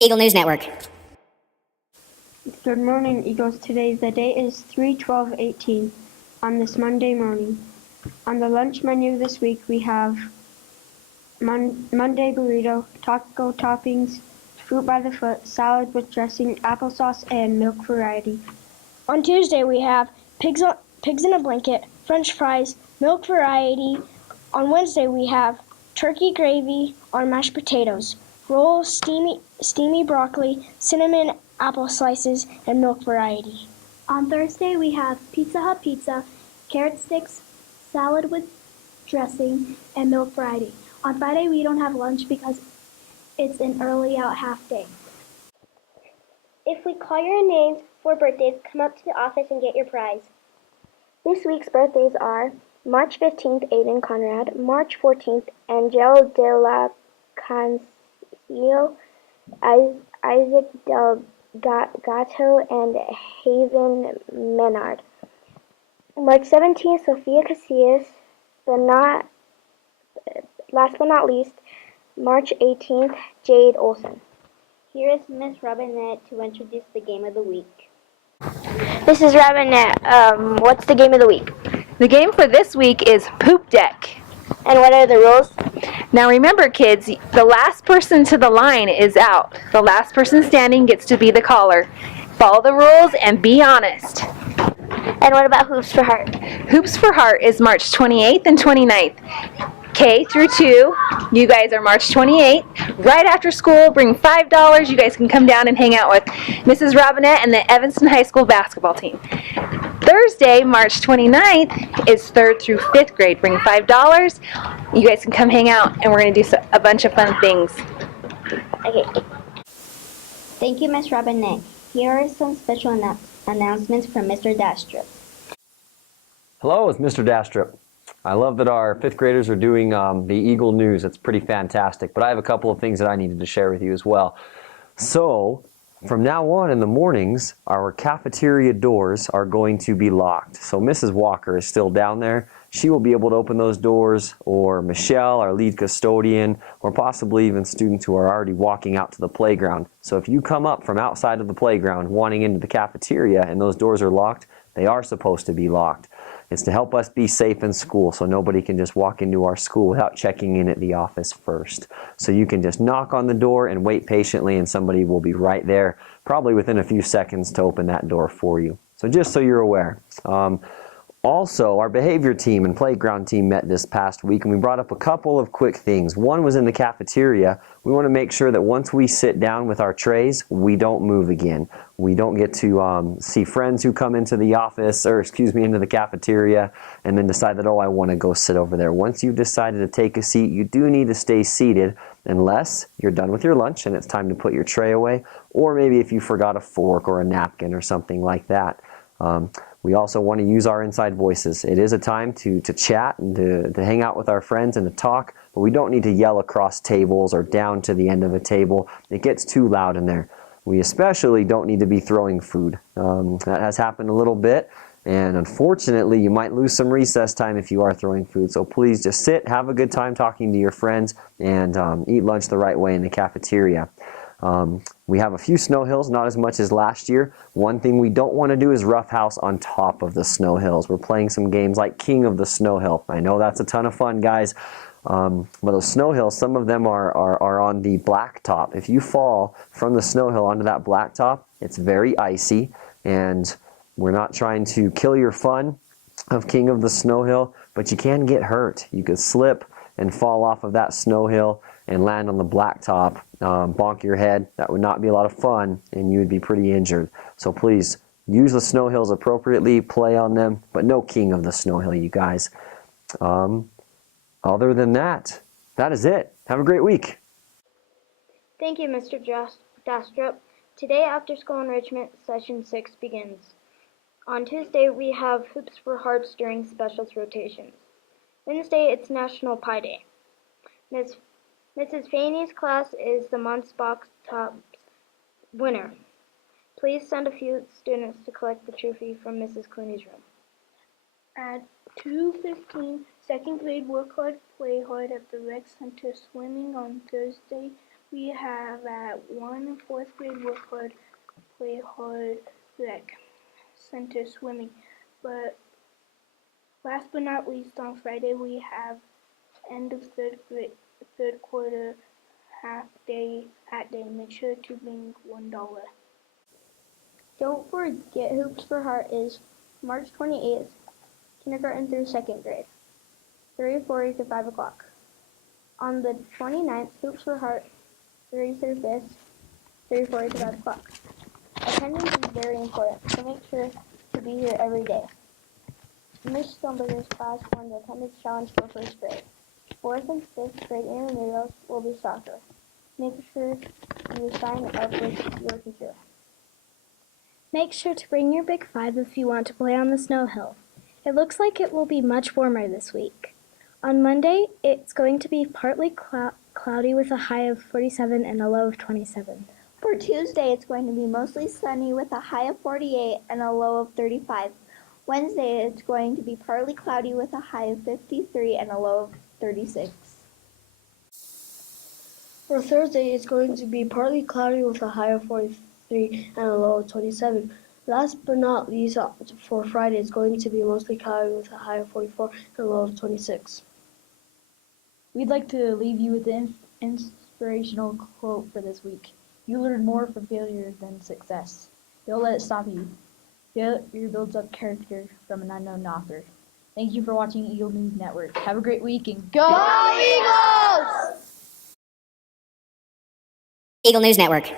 Eagle News Network. Good morning, Eagles. Today the date is 3/12/18 on this Monday morning. On the lunch menu this week we have Monday burrito, taco toppings, fruit by the foot, salad with dressing, applesauce, and milk variety. On Tuesday we have pigs in a blanket, French fries, milk variety. On Wednesday we have turkey gravy on mashed potatoes, roll, steamy broccoli, cinnamon apple slices, and milk variety. On Thursday, we have Pizza Hut pizza, carrot sticks, salad with dressing, and milk variety. On Friday, we don't have lunch because it's an early out half day. If we call your names for birthdays, come up to the office and get your prize. This week's birthdays are March 15th, Aiden Conrad, March 14th, Angel de la Cancio, Isaac del Gato, and Haven Menard. March 17th, Sophia Casillas, last but not least, March 18th, Jade Olson. Here is Miss Robinette to introduce the game of the week. Mrs. Robinette, what's the game of the week? The game for this week is Poop Deck. And what are the rules? Now remember, kids, the last person to the line is out. The last person standing gets to be the caller. Follow the rules and be honest. And what about Hoops for Heart? Hoops for Heart is March 28th and 29th. K through 2, you guys are March 28th. Right after school, bring $5. You guys can come down and hang out with Mrs. Robinette and the Evanston High School basketball team. Thursday, March 29th, is 3rd through 5th grade. Bring $5. You guys can come hang out, and we're going to do a bunch of fun things. Okay. Thank you, Miss Robinette. Here are some special announcements from Mr. Dastrup. Hello, it's Mr. Dastrup. I love that our 5th graders are doing the Eagle News. It's pretty fantastic, but I have a couple of things that I needed to share with you as well. So, from now on in the mornings, our cafeteria doors are going to be locked. So Mrs. Walker is still down there. She will be able to open those doors, or Michelle, our lead custodian, or possibly even students who are already walking out to the playground. So if you come up from outside of the playground wanting into the cafeteria and those doors are locked, they are supposed to be locked. It's to help us be safe in school, so nobody can just walk into our school without checking in at the office first. So you can just knock on the door and wait patiently, and somebody will be right there, probably within a few seconds, to open that door for you. So just so you're aware. Also, our behavior team and playground team met this past week, and we brought up a couple of quick things. One was in the cafeteria. We want to make sure that once we sit down with our trays, we don't move again. We don't get to see friends who come into the office, or into the cafeteria, and then decide that, oh, I want to go sit over there. Once you've decided to take a seat, you do need to stay seated unless you're done with your lunch and it's time to put your tray away, or maybe if you forgot a fork or a napkin or something like that. We also want to use our inside voices. It is a time to chat and to hang out with our friends and to talk, but we don't need to yell across tables or down to the end of a table. It gets too loud in there. We especially don't need to be throwing food. That has happened a little bit, and unfortunately you might lose some recess time if you are throwing food. So please just sit, have a good time talking to your friends, and eat lunch the right way in the cafeteria. We have a few snow hills, not as much as last year. One thing we don't want to do is roughhouse on top of the snow hills. We're playing some games like King of the Snow Hill. I know that's a ton of fun, guys. But those snow hills, some of them are on the blacktop. If you fall from the snow hill onto that blacktop, it's very icy, and we're not trying to kill your fun of King of the Snow Hill, but you can get hurt. You could slip and fall off of that snow hill and land on the blacktop, bonk your head. That would not be a lot of fun, and you would be pretty injured. So please, use the snow hills appropriately, play on them, but no King of the Snow Hill, you guys. Other than that, that is it. Have a great week. Thank you, Mr. Dastrup. Today, after school enrichment, session 6 begins. On Tuesday, we have Hoops for Hearts during specials rotations. Wednesday, it's National Pie Day. Mrs. Faney's class is the month's box tops winner. Please send a few students to collect the trophy from Mrs. Clooney's room. At 2:15, second grade work hard, play hard at the rec center swimming on Thursday, we have at 1 4th grade work hard, play hard, rec, center swimming. But last but not least, on Friday we have end of third quarter, half day, at day. Make sure to bring $1. Don't forget Hoops for Heart is March 28th, kindergarten through second grade, 3:40 to 5 o'clock. On the 29th, Hoops for Heart, 3rd through 5th, 3:40 to 5 o'clock. Attendance is very important, so make sure to be here every day. Miss Stoneberger's class won the attendance challenge for first grade. 4th and 5th grade intramurals will be soccer. Make sure you sign up with your teacher. Make sure to bring your Big Five if you want to play on the snow hill. It looks like it will be much warmer this week. On Monday, it's going to be partly cloudy with a high of 47 and a low of 27. For Tuesday, it's going to be mostly sunny with a high of 48 and a low of 35. Wednesday, it's going to be partly cloudy with a high of 53 and a low of 36. For Thursday, it's going to be partly cloudy with a high of 43 and a low of 27. Last but not least, for Friday, it's going to be mostly cloudy with a high of 44 and a low of 26. We'd like to leave you with an inspirational quote for this week. You learn more from failure than success. Don't let it stop you. Failure builds up character from an unknown author. Thank you for watching Eagle News Network. Have a great week and go Eagles! Eagle News Network.